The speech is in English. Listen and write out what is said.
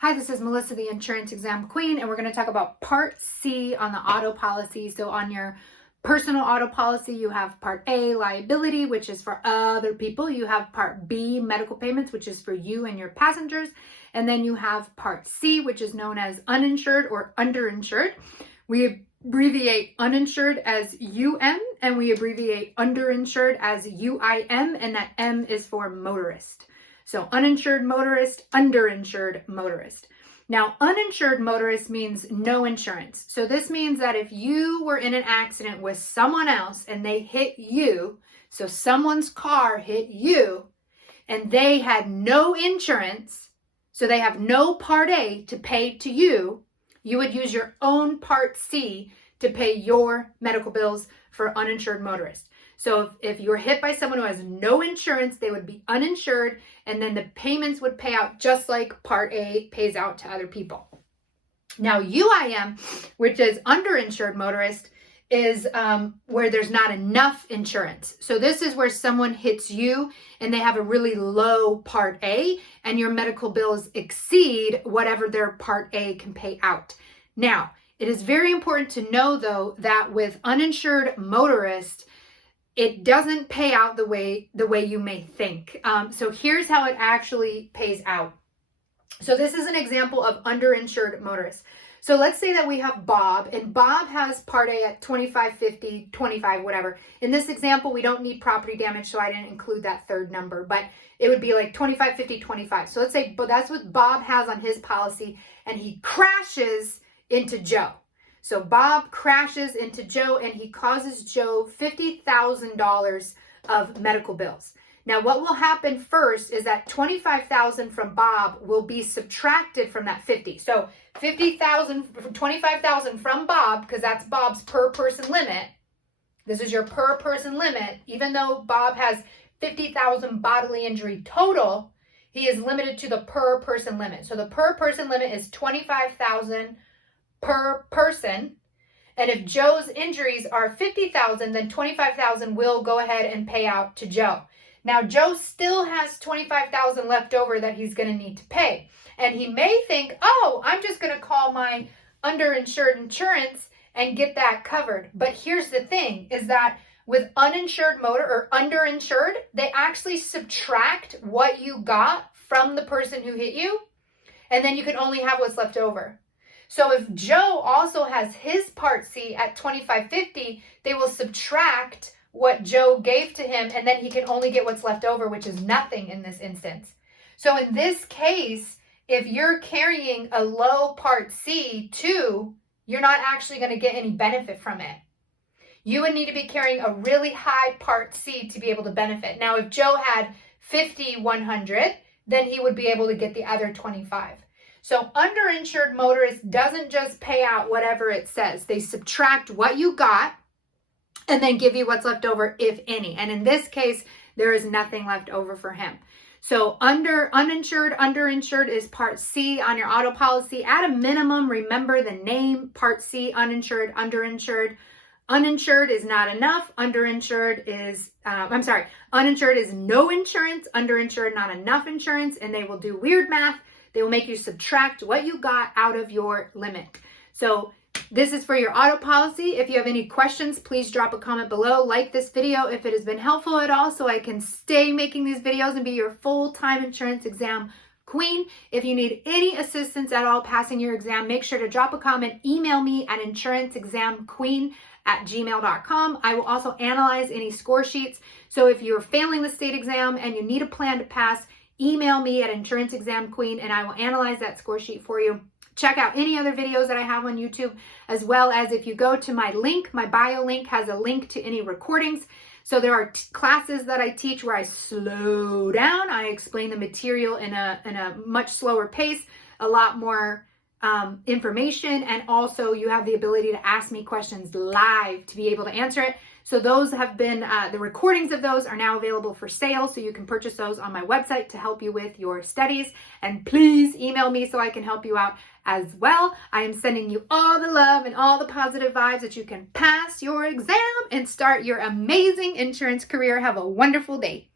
Hi, this is Melissa, the Insurance Exam Queen, and we're going to talk about Part C on the auto policy. So on your personal auto policy, you have Part A, liability, which is for other people. You have Part B, medical payments, which is for you and your passengers. And then you have Part C, which is known as uninsured or underinsured. We abbreviate uninsured as UM, and we abbreviate underinsured as UIM, and that M is for motorist. So uninsured motorist, underinsured motorist. Now, uninsured motorist means no insurance. So this means that if you were in an accident with someone else and they hit you, so someone's car hit you and they had no insurance, so they have no Part A to pay to you, you would use your own Part C to pay your medical bills for uninsured motorist. So if you were hit by someone who has no insurance, they would be uninsured, and then the payments would pay out just like Part A pays out to other people. Now, UIM, which is underinsured motorist, is where there's not enough insurance. So this is where someone hits you and they have a really low Part A, and your medical bills exceed whatever their Part A can pay out. Now, it is very important to know, though, that with uninsured motorist, it doesn't pay out the way you may think. So here's how it actually pays out. So this is an example of underinsured motorists. So let's say that we have Bob, and Bob has Part A at 25, 50, 25, whatever. In this example, we don't need property damage, so I didn't include that third number, but it would be like 25, 50, 25. So let's say, but that's what Bob has on his policy, and he crashes into Joe. So Bob crashes into Joe and he causes Joe $50,000 of medical bills. Now, what will happen first is that $25,000 from Bob will be subtracted from that 50. So $50,000, $25,000 from Bob, because that's Bob's per person limit. This is your per person limit. Even though Bob has $50,000 bodily injury total, he is limited to the per person limit. So the per person limit is $25,000 per person, and if Joe's injuries are $50,000, then $25,000 will go ahead and pay out to Joe. Now, Joe still has $25,000 left over that he's going to need to pay, and he may think, oh, I'm just going to call my underinsured insurance and get that covered. But here's the thing, is that with uninsured motor or underinsured, they actually subtract what you got from the person who hit you, and then you can only have what's left over. So if Joe also has his Part C at 25.50, they will subtract what Joe gave to him, and then he can only get what's left over, which is nothing in this instance. So in this case, if you're carrying a low Part C too, you're not actually going to get any benefit from it. You would need to be carrying a really high Part C to be able to benefit. Now, if Joe had 50, 100, then he would be able to get the other 25. So underinsured motorist doesn't just pay out whatever it says. They subtract what you got and then give you what's left over, if any. And in this case, there is nothing left over for him. So uninsured, underinsured is Part C on your auto policy. At a minimum, remember the name, Part C, uninsured, underinsured. Uninsured is not enough. Uninsured is no insurance. Underinsured, not enough insurance. And they will do weird math. They will make you subtract what you got out of your limit. So this is for your auto policy. If you have any questions, please drop a comment below. Like this video if it has been helpful at all, so I can stay making these videos and be your full-time insurance exam queen. If you need any assistance at all passing your exam, make sure to drop a comment. Email me at insuranceexamqueen@gmail.com. I will also analyze any score sheets. So if you're failing the state exam and you need a plan to pass, email me at insuranceexamqueen and I will analyze that score sheet for you. Check out any other videos that I have on YouTube, as well as if you go to my link, my bio link has a link to any recordings. So there are classes that I teach where I slow down. I explain the material in a much slower pace, a lot more information, and also you have the ability to ask me questions live to be able to answer it. So those have been, the recordings of those are now available for sale, so you can purchase those on my website to help you with your studies. And please email me so I can help you out as well. I am sending you all the love and all the positive vibes that you can pass your exam and start your amazing insurance career. Have a wonderful day.